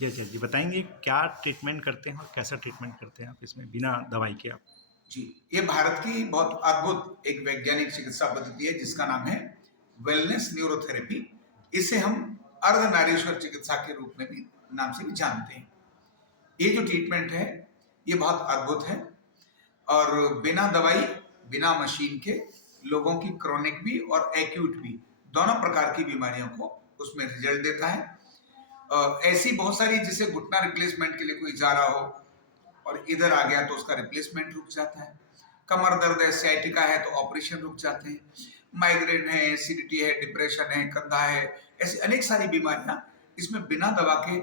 जी, जी बताएँगे क्या ट्रीटमेंट करते हैं और कैसा ट्रीटमेंट करते हैं आप इसमें बिना दवाई के आप? जी, ये भारत की बहुत अद्भुत एक वैज्ञानिक चिकित्सा पद्धति है जिसका नाम है वेलनेस न्यूरोथेरेपी। इसे हम अर्धनारीश्वर चिकित्सा के रूप में भी नाम से भी जानते हैं। ये जो ट्रीटमेंट है, ये बहुत अद्भुत है और बिना दवाई, बिना मशीन के लोगों की क्रोनिक भी और एक्यूट भी दोनों प्रकार की बीमारियों को उसमें रिजल्ट देता है। ऐसी बहुत सारी जिसे घुटना रिप्लेसमेंट के लिए कोई जा रहा हो और इधर आ गया तो उसका रिप्लेसमेंट रुक जाता है। कमर दर्द है, sciatica है तो ऑपरेशन रुक जाते हैं। माइग्रेन है, एसिडिटी है, डिप्रेशन है, कंधा है, ऐसी अनेक सारी बीमारियां इसमें बिना दवा के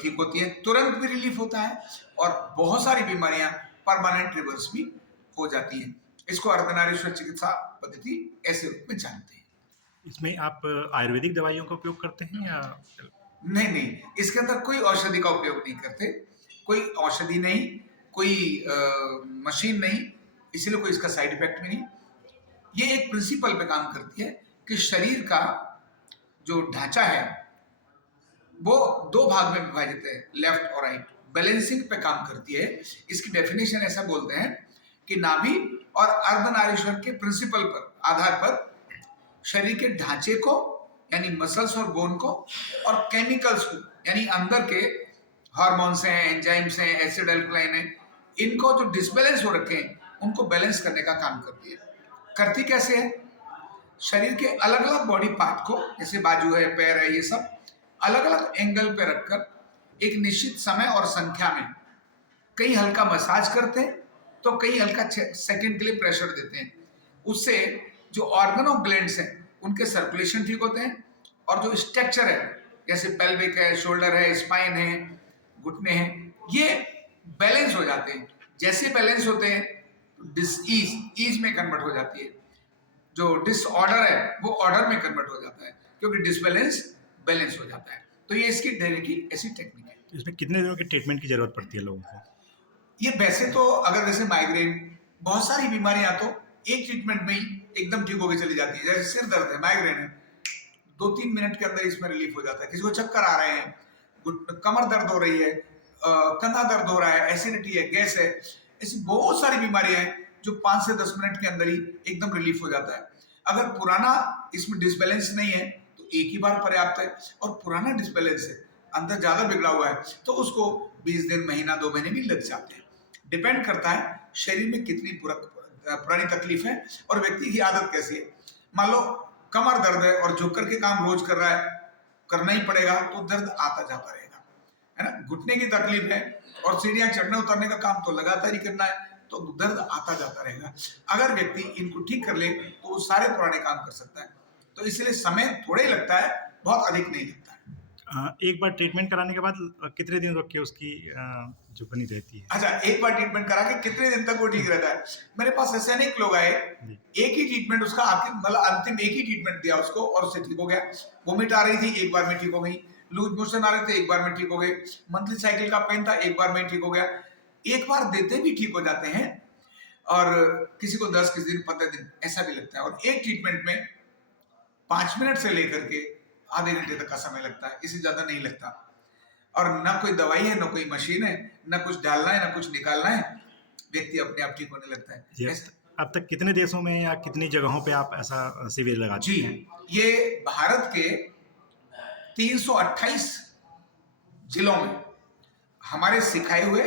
ठीक होती है, तुरंत भी रिलीफ होता है और बहुत सारी बीमारियां परमानेंट रिवर्स भी हो जाती हैं। इसको अर्धनारीश्वर चिकित्सा पद्धति ऐसे रूप में जानते हैं। इसमें आप आयुर्वेदिक दवाइयों का उपयोग करते हैं या नहीं नहीं, इसके अंदर कोई औषधि का उपयोग नहीं करते, कोई औषधि नहीं, कोई मशीन नहीं, इसीलिए कोई इसका साइड इफेक्ट भी नहीं। ये एक प्रिंसिपल पे काम करती है कि शरीर का जो ढांचा है वो दो भाग में विभाजित है, लेफ्ट और राइट। बैलेंसिंग पे काम करती है। इसकी डेफिनेशन ऐसा बोलते हैं कि नाभि और अर्धनारीश्वर के प्रिंसिपल पर आधार पर शरीर के ढांचे को यानी मसल्स और बोन को और केमिकल्स को यानी अंदर के हार्मोन्स हैं, एंजाइम्स हैं, एसिड अल्कलाइन है, इनको जो डिसबैलेंस हो रखे हैं उनको बैलेंस करने का काम करती है। करती कैसे है? शरीर के अलग अलग बॉडी पार्ट को, जैसे बाजू है, पैर है, ये सब अलग अलग एंगल पे रखकर एक निश्चित समय और संख्या में कहीं हल्का मसाज करते हैं तो कहीं हल्का सेकंड के लिए प्रेशर देते हैं। उससे जो ऑर्गन ऑफ ग्लैंड्स हैं उनके सर्कुलेशन ठीक होते हैं और जो स्ट्रक्चर है जैसे पेल्विक है, शोल्डर है, स्पाइन है, घुटने हैं, ये बैलेंस हो जाते हैं। जैसे बैलेंस होते हैं डिसईज ईज में कन्वर्ट हो जाती है, जो डिसऑर्डर है वो ऑर्डर में कन्वर्ट हो जाता है क्योंकि डिसबैलेंस बैलेंस हो जाता है। तो ये इसकी डेली की ऐसी टेक्निक है। इसमें कितने दिनों की ट्रीटमेंट की ज़रूरत पड़ती है लोगों को? ये वैसे तो अगर जैसे माइग्रेन, बहुत सारी बीमारियां तो एक ट्रीटमेंट में ही एकदम ठीक होकर चली जाती है। जैसे सिर दर्द है, माइग्रेन है, 2-3 मिनट के अंदर इसमें रिलीफ हो जाता है। किसी को चक्कर आ रहे हैं, कमर दर्द हो रही है, कंधा दर्द हो रहा है, एसिडिटी है, गैस है, ऐसी बहुत सारी बीमारियां हैं जो 5 से 10 मिनट के अंदर ही एकदम रिलीफ हो जाता है। अगर पुराना इसमें डिसबैलेंस नहीं है तो एक ही बार पर्याप्त है, और पुराना डिसबैलेंस है, अंदर ज्यादा बिगड़ा हुआ है, तो उसको 20 दिन, महीना, 2 महीने भी लग जाते हैं। डिपेंड करता है शरीर में कितनी पुरानी तकलीफ है और व्यक्ति की आदत कैसी है। मान लो कमर दर्द है और झुक करके काम रोज कर रहा है, करना ही पड़ेगा तो दर्द आता जाता रहेगा, है ना। घुटने की तकलीफ है और सीढ़ियां चढ़ने उतरने का काम तो लगातार ही करना है तो दर्द आता जाता रहेगा। अगर व्यक्ति इनको ठीक कर ले तो वो सारे पुराने काम कर सकता है। तो इसलिए समय थोड़ा ही लगता है, बहुत अधिक नहीं लगता है। एक बार ट्रीटमेंट कराने के बाद कितने दिन तक की उसकी जो बनी रहती है? अच्छा, एक बार ट्रीटमेंट करा के कितने दिन तक वो ठीक रहता है? मेरे पास ऐसे अनेक लोग आए, एक ही ट्रीटमेंट उसका आखिर मतलब अंतिम एक ही ट्रीटमेंट दिया उसको और उससे ठीक हो गया। वोमिट आ रही थी, एक बार में ठीक हो गई। लूज मोशन आ रहे थे, एक बार में ठीक हो गए। मंथली साइकिल का पेन था, एक बार में ठीक हो गया। एक बार देते भी ठीक हो जाते हैं और किसी को 10 किसी दिन 15 दिन ऐसा भी लगता है। और एक ट्रीटमेंट में 5 मिनट से लेकर के आधे घंटे तक का समय लगता है, इससे ज्यादा नहीं लगता। और ना कोई दवाई है, ना कोई मशीन है, ना कुछ डालना है, ना कुछ निकालना है, व्यक्ति अपने आप ठीक होने लगता है। अब तक कितने देशों में या कितनी जगहों पे आप ऐसा शिविर लगाते हैं? जी, ये भारत के 328 जिलों में हमारे सिखाए हुए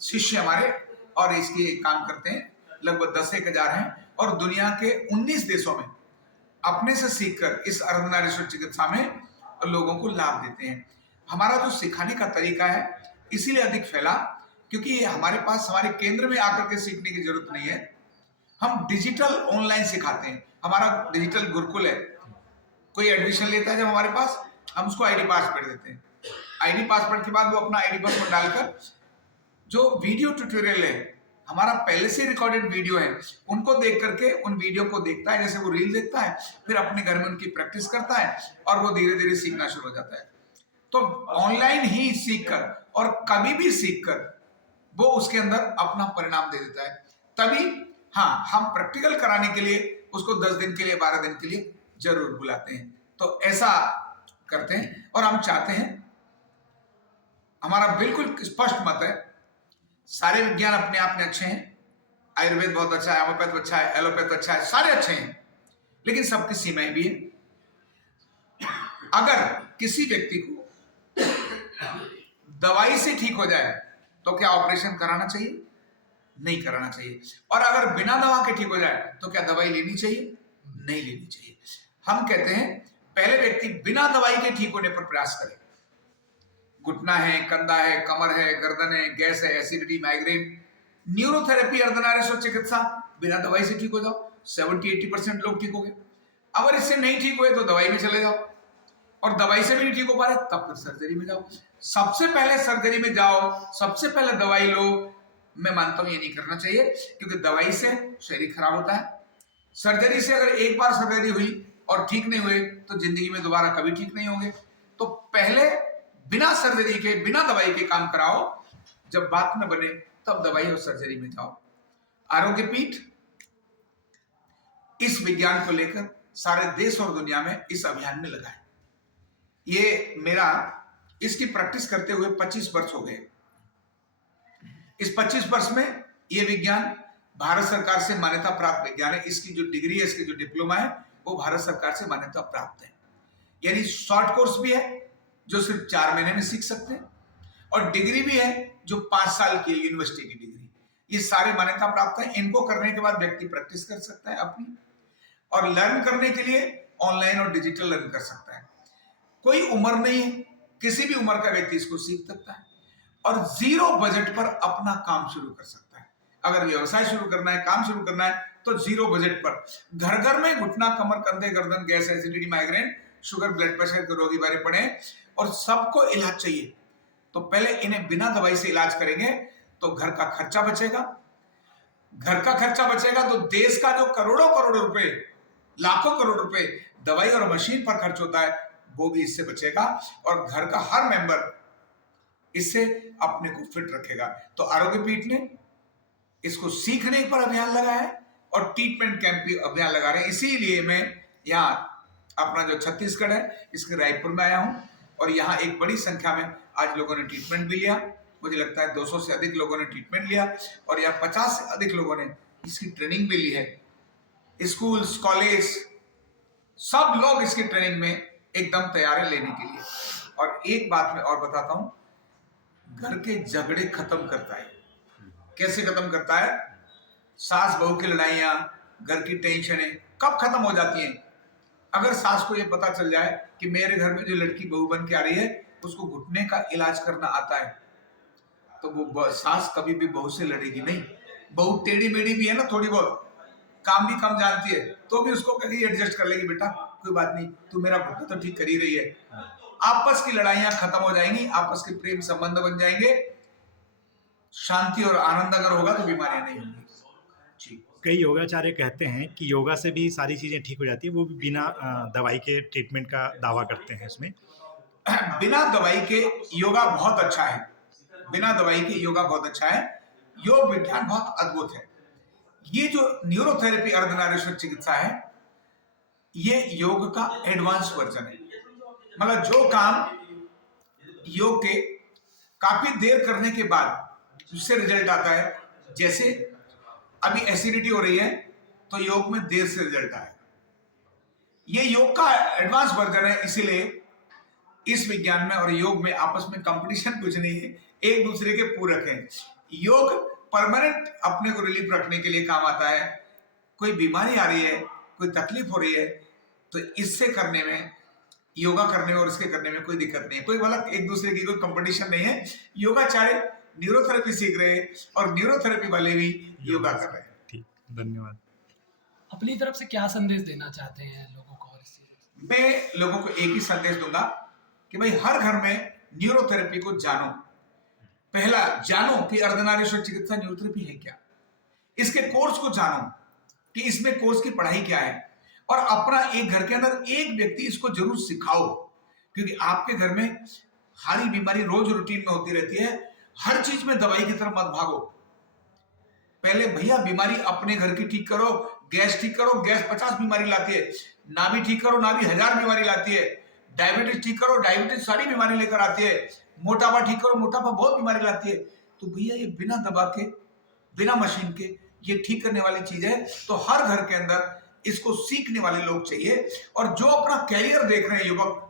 शिष्य हमारे और इसके काम करते हैं, लगभग 10-1 हजार हैं और दुनिया के 19 देशों में अपने से सीखकर इस अर्धनारीश्वर चिकित्सा में लोगों को लाभ देते हैं। हमारा जो सिखाने का तरीका है इसीलिए अधिक फैला क्योंकि हमारे पास हमारे केंद्र में आकर के सीखने की जरूरत नहीं है। हम डिजिटल ऑनलाइन सिखाते हैं, हमारा डिजिटल गुरुकुल है। कोई एडमिशन लेता है जब हमारे पास, हम उसको आईडी पासवर्ड देते हैं। आईडी पासवर्ड के बाद वो अपना आईडी पासवर्ड डालकर जो वीडियो ट्यूटोरियल है, हमारा पहले से रिकॉर्डेड वीडियो है, उनको देख करके उन वीडियो को देखता है, जैसे वो रील देखता है, फिर अपने घर में उनकी प्रैक्टिस करता है और वो धीरे धीरे सीखना शुरू हो जाता है। तो ऑनलाइन ही सीखकर और कभी भी सीखकर वो उसके अंदर अपना परिणाम दे देता है। तभी हाँ, हम प्रैक्टिकल कराने के लिए उसको 10 दिन के लिए, 12 दिन के लिए जरूर बुलाते हैं। तो ऐसा करते हैं और हम चाहते हैं हमारा बिल्कुल स्पष्ट मत है, सारे विज्ञान अपने आप में अच्छे हैं, आयुर्वेद बहुत अच्छा है, होम्योपैथ अच्छा है, एलोपैथ अच्छा है, सारे अच्छे हैं, लेकिन सबकी सीमाएं भी है। अगर किसी व्यक्ति को दवाई से ठीक हो जाए तो क्या ऑपरेशन कराना चाहिए? नहीं कराना चाहिए। और अगर बिना दवा के ठीक हो जाए तो क्या दवाई लेनी चाहिए? नहीं लेनी चाहिए। हम कहते हैं पहले व्यक्ति बिना दवाई के ठीक होने पर प्रयास करे। घुटना है, कंधा है, कमर है, गर्दन है, गैस है, एसिडिटी, माइग्रेन, न्यूरोथेरेपी, अर्धनारीश्वर चिकित्सा, बिना दवाई से ठीक हो जाओ। 70-80% लोग ठीक हो गए। अगर इससे नहीं ठीक हुए तो दवाई में चले जाओ, और दवाई से भी नहीं ठीक हो पा रहे तब फिर सर्जरी में जाओ। सबसे पहले सर्जरी में जाओ, सबसे पहले दवाई लो। मैं मानता हूं ये नहीं करना चाहिए, क्योंकि दवाई से शरीर खराब होता है। सर्जरी से अगर एक बार सर्जरी हुई और ठीक नहीं हुए तो जिंदगी में दोबारा कभी ठीक नहीं होंगे। तो पहले बिना सर्जरी के, बिना दवाई के काम कराओ, जब बात न बने तब दवाई और सर्जरी में जाओ। आरोग्य पीठ इस विज्ञान को लेकर सारे देश और दुनिया में इस अभियान में लगा है। ये मेरा इसकी प्रैक्टिस करते हुए 25 वर्ष हो गए। इस 25 वर्ष में ये विज्ञान भारत सरकार से मान्यता प्राप्त विज्ञान है। इसकी जो डिग्री है, इसकी जो डिप्लोमा है, वो भारत सरकार से मान्यता प्राप्त है। यानी शॉर्ट कोर्स भी है जो सिर्फ 4 महीने में सीख सकते हैं, और डिग्री भी है जो 5 साल की है, यूनिवर्सिटी की डिग्री। ये सारे मान्यता प्राप्त है। इनको करने के बाद व्यक्ति प्रैक्टिस कर सकता है अपनी, और लर्न करने के लिए ऑनलाइन और डिजिटल लर्न कर सकता है। कोई उम्र नहीं है, किसी भी उम्र का व्यक्ति इसको सीख सकता है, और 0 बजट पर अपना काम शुरू कर सकता है। अगर व्यवसाय शुरू करना है, काम शुरू करना है, तो 0 बजट पर घर घर में घुटना, कमर, कंधे, गर्दन, gas, acidity, migraine, sugar, blood pressure के रोगी बारे पड़े, और सबको इलाज चाहिए। तो पहले इन्हें बिना दवाई से इलाज करेंगे तो घर का खर्चा बचेगा। घर का खर्चा बचेगा तो देश का जो करोड़ों करोड़ रुपए, लाखों करोड़ रुपए दवाई और मशीन पर खर्च होता है, वो भी इससे बचेगा, और घर का हर मेंबर इससे अपने को फिट रखेगा। तो आरोग्य पीठ ने इसको सीखने पर अभियान लगाया है और ट्रीटमेंट कैंप भी अभियान लगा रहे हैं। इसीलिए मैं यहाँ अपना जो छत्तीसगढ़ है, इसके रायपुर में आया हूँ, और यहाँ एक बड़ी संख्या में आज लोगों ने ट्रीटमेंट भी लिया। मुझे लगता है 200 से अधिक लोगों ने ट्रीटमेंट लिया, और यहाँ 50 से अधिक लोगों ने इसकी ट्रेनिंग भी ली है। स्कूल, कॉलेज, सब लोग इसकी ट्रेनिंग में एकदम तैयार है लेने के लिए। और एक बात मैं और बताता हूं, घर के झगड़े खत्म करता है। कैसे खत्म करता है? सास बहू की लड़ाइयां, घर की टेंशनें कब खत्म हो जाती हैं? अगर सास को यह पता चल जाए कि मेरे घर में जो लड़की बहू बन के आ रही है उसको घुटने का इलाज करना आता है, तो वो सास कभी भी बहू से लड़ेगी नहीं। बहू टेढ़ी मेढ़ी भी है ना, थोड़ी बहुत काम भी कम जानती है, तो भी उसको कहीं एडजस्ट कर लेगी, बेटा कोई बात नहीं, तू मेरा घुटना तो ठीक कर ही रही है। आपस की लड़ाइयां खत्म हो जाएंगी, आपस के प्रेम संबंध बन जाएंगे, शांति और आनंद अगर होगा तो बीमारियां नहीं होंगी। कई योगाचार्य कहते हैं कि योगा से भी सारी चीजें ठीक हो जाती है, वो भी बिना दवाई के ट्रीटमेंट का दावा करते हैं इसमें। बिना दवाई के योगा बहुत अच्छा है। बिना दवाई के योगा बहुत अच्छा है। योग विज्ञान बहुत अद्भुत है। ये जो न्यूरोथेरेपी, अर्धनारीश्वर चिकित्सा है, ये योग का एडवांस वर्जन है। मतलब जो काम योग के काफी देर करने के बाद उससे रिजल्ट आता है, जैसे अभी एसिडिटी हो रही है तो योग में देर से रिजल्ट आएगा, ये योग का एडवांस वर्जन है। इसीलिए इस विज्ञान में और योग में आपस में कंपटीशन कुछ नहीं है, एक दूसरे के पूरक हैं। योग परमानेंट अपने को रिलीफ रखने के लिए काम आता है। कोई बीमारी आ रही है, कोई तकलीफ हो रही है, तो इससे करने में, योगा करने में और इसके करने में कोई दिक्कत नहीं है। कोई मतलब एक दूसरे की कोई कंपटीशन नहीं है। योगा चाहे न्यूरोथेरेपी सीख रहे हैं और न्यूरोथेरेपी वाले भी योगा कर रहे हैं। ठीक, धन्यवाद। अपनी तरफ से क्या संदेश देना चाहते हैं लोगों को? और मैं लोगों को एक ही संदेश दूंगा कि भाई हर घर में न्यूरोथेरेपी को जानो। पहला जानो कि अर्धनारीश्वर चिकित्सा न्यूरोथेरेपी है क्या, इसके कोर्स को जानो कि इसमें कोर्स की पढ़ाई क्या है, और अपना एक घर के अंदर एक व्यक्ति इसको जरूर सिखाओ, क्योंकि आपके घर में हारी बीमारी रोज रूटीन में होती रहती है। हर चीज में दवाई की तरफ मत भागो। पहले भैया बीमारी अपने घर की ठीक करो। गैस ठीक करो, गैस 50 बीमारी लाती है। नाभि ठीक करो, नाभि 1000 बीमारी लाती है। डायबिटीज ठीक करो, डायबिटीज सारी बीमारी लेकर आती है। मोटापा ठीक करो, मोटापा बहुत बीमारी लाती है। तो भैया ये बिना दवा के, बिना मशीन के ये ठीक करने वाली चीज है। तो हर घर के अंदर इसको सीखने वाले लोग चाहिए, और जो अपना कैरियर देख रहे हैं युवक,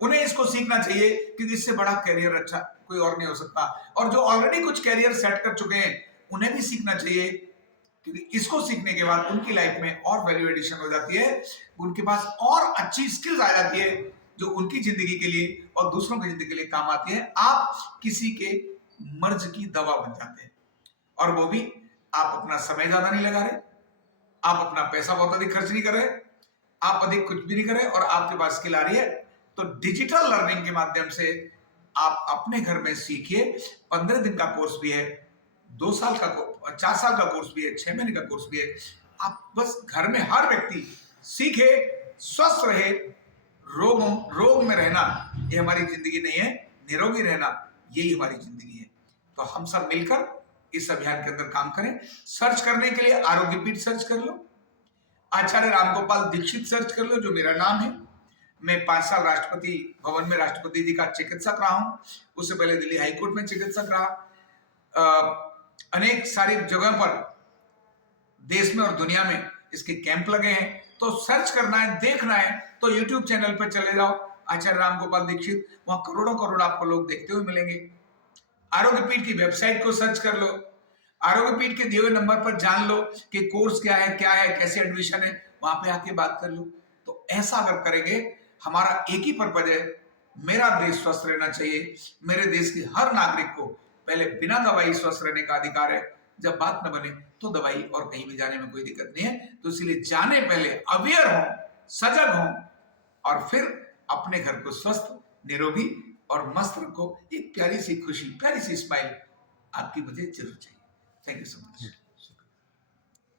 उन्हें इसको सीखना चाहिए, क्योंकि इससे बड़ा कैरियर अच्छा कोई और नहीं हो सकता। और जो ऑलरेडी कुछ कैरियर सेट कर चुके हैं उन्हें भी सीखना चाहिए, क्योंकि इसको सीखने के बाद उनकी लाइफ में और वैल्यू एडिशन हो जाती है, उनके पास और अच्छी स्किल्स आ जाती है जो उनकी जिंदगी के लिए और दूसरों की जिंदगी के लिए काम आती है। आप किसी के मर्ज की दवा बन जाते हैं, और वो भी आप अपना समय ज्यादा नहीं लगा रहे, आप अपना पैसा बहुत अधिक खर्च नहीं कर रहे, आप अधिक कुछ भी नहीं कर रहे, और आपके पास स्किल आ रही है। तो डिजिटल लर्निंग के माध्यम से आप अपने घर में सीखिए। 15 दिन का कोर्स भी है, 2 साल का 4 साल का कोर्स भी है, 6 महीने का कोर्स भी है। आप बस घर में हर व्यक्ति सीखे, स्वस्थ रहे। रोग में रहना ये हमारी जिंदगी नहीं है, निरोगी रहना यही हमारी जिंदगी है। तो हम सब मिलकर इस अभियान के अंदर काम करें। सर्च करने के लिए आरोग्यपीठ सर्च कर लो, आचार्य रामगोपाल दीक्षित सर्च कर लो, जो मेरा नाम है। मैं 5 साल राष्ट्रपति भवन में राष्ट्रपति जी का चिकित्सक रहा हूं, उससे पहले दिल्ली हाईकोर्ट में चिकित्सक रहा। अनेक सारी जगहों पर देश में और दुनिया में इसके कैंप लगे हैं। तो सर्च करना है, देखना है तो यूट्यूब चैनल पर चले जाओ, आचार्य रामगोपाल दीक्षित, वहां करोड़ों करोड़ आपको लोग देखते हुए मिलेंगे। आरोग्यपीठ की वेबसाइट को सर्च कर लो, आरोग्यपीठ के दिए हुए नंबर पर जान लो कि कोर्स क्या है, कैसे एडमिशन है, वहां पे आके बात कर लो। तो ऐसा अगर करेंगे, हमारा एक ही पर्पज है, मेरा देश स्वस्थ रहना चाहिए। मेरे देश के हर नागरिक को पहले बिना दवाई स्वस्थ रहने का अधिकार है। जब बात न बने तो दवाई और कहीं भी जाने में कोई दिक्कत नहीं है। तो इसलिए जाने पहले अवेयर हो, सजग हो, और फिर अपने घर को स्वस्थ, निरोगी और मस्त रखो। एक प्यारी सी खुशी, प्यारी सी स्माइल आपकी मुझे जरूर चाहिए। Thank you so much.